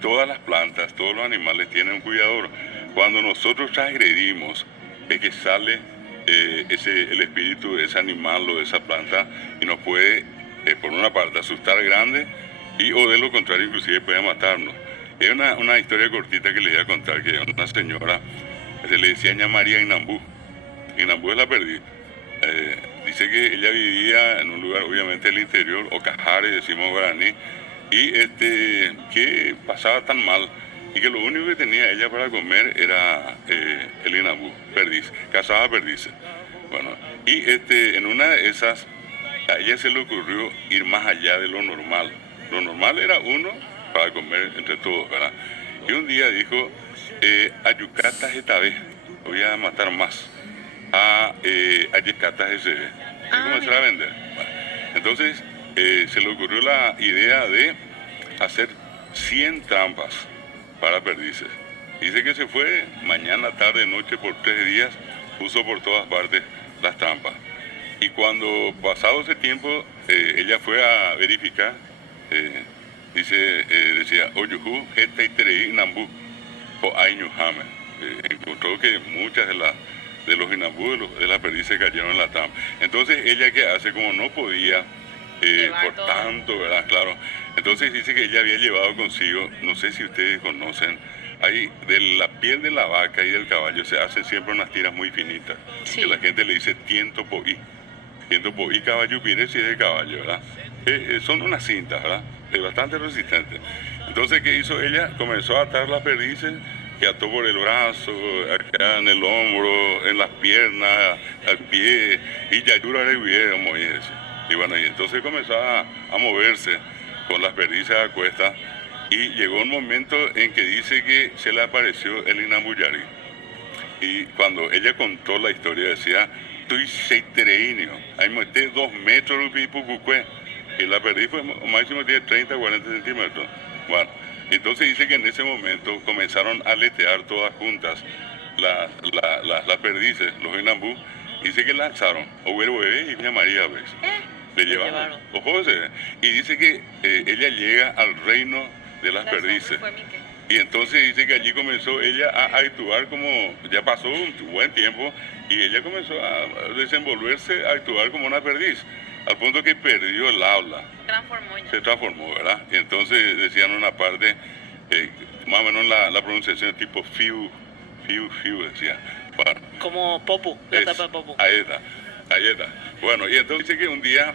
todas las plantas, todos los animales tienen un cuidador. Cuando nosotros transgredimos, es que sale el espíritu de ese animal o de esa planta y nos puede, por una parte, asustar grande y o de lo contrario inclusive puede matarnos. Es una historia cortita que le voy a contar, que una señora se le decía Ña María Inambú. Inambú es la perdiz. Dice que ella vivía en un lugar obviamente del interior, Ocajare, decimos guaraní, y que pasaba tan mal y que lo único que tenía ella para comer era el inambú, perdiz, cazaba perdices. Bueno, y en una de esas a ella se le ocurrió ir más allá de lo normal. Lo normal era uno para comer entre todos, ¿verdad? Y un día dijo, ayucatas esta vez, voy a matar más a yecatas ese. Y comenzar a vender. Bueno, entonces se le ocurrió la idea de hacer 100 trampas para perdices. Dice que se fue mañana, tarde, noche, por 3 días, puso por todas partes las trampas. Y cuando pasado ese tiempo, ella fue a verificar, decía, Oyuhu, Geta y Terei, Nambu, o Aiñujame. Encontró que muchas de los inambú, de las perdices cayeron en la trampa. Entonces ella que hace como no podía, por todo. Tanto, ¿verdad? Claro. Entonces dice que ella había llevado consigo, no sé si ustedes conocen, ahí de la piel de la vaca y del caballo se hacen siempre unas tiras muy finitas, sí, que la gente le dice tiento poí. Tiento poí caballo pire si es de caballo, ¿verdad? Son unas cintas, ¿verdad? Bastante resistentes. Entonces, ¿qué hizo ella? Comenzó a atar las perdices, que ató por el brazo, acá en el hombro, en las piernas, al pie, y ya dura el video, como dice. Y bueno, y entonces comenzó a moverse con las perdices a cuestas, y llegó un momento en que dice que se le apareció el Inambuyari. Y cuando ella contó la historia decía, estoy seitereinio, ahí metí 2 metros de pipucucue, y la perdiz fue máximo tiene 30, 40 centímetros. Bueno, entonces dice que en ese momento comenzaron a aletear todas juntas las perdices, los inambú, dice que lanzaron, o bebé y mi María, ¿ves? Le llevaron. Ojo, y dice que ella llega al reino de las perdices. Y entonces dice que allí comenzó ella a actuar como, ya pasó un buen tiempo, y ella comenzó a desenvolverse, a actuar como una perdiz, al punto que perdió el habla. Se transformó, ¿verdad? Y entonces decían una parte, más o menos la pronunciación tipo fiu, decía. Bueno, como popu, la tapa de popu. Ahí está. Bueno, y entonces dice que un día,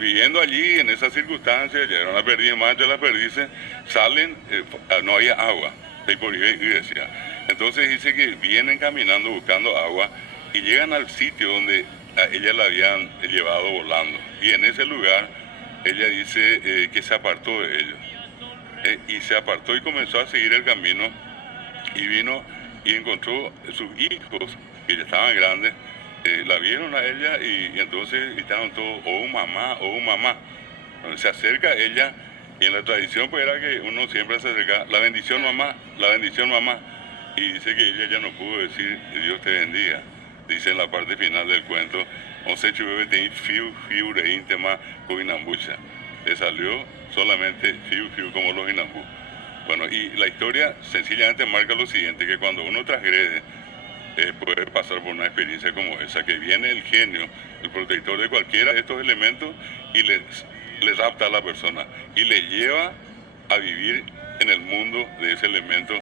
viviendo allí en esas circunstancias, ya era una perdiz más de las perdices, salen, no había agua, y por ahí decía. Entonces dice que vienen caminando buscando agua y llegan al sitio donde a ella la habían llevado volando. Y en ese lugar, ella dice que se apartó de ellos. Y se apartó y comenzó a seguir el camino y vino y encontró sus hijos, que ya estaban grandes, la vieron a ella y entonces estaban todos, o un mamá. Cuando se acerca ella, y en la tradición pues era que uno siempre se acerca, la bendición mamá, y dice que ella ya no pudo decir Dios te bendiga. Dice en la parte final del cuento, fiu de íntema con inambucha. Le salió solamente fiu como los inambú. Bueno, y la historia sencillamente marca lo siguiente, que cuando uno transgrede, puede pasar por una experiencia como esa, que viene el genio, el protector de cualquiera de estos elementos y le rapta a la persona y le lleva a vivir en el mundo de ese elemento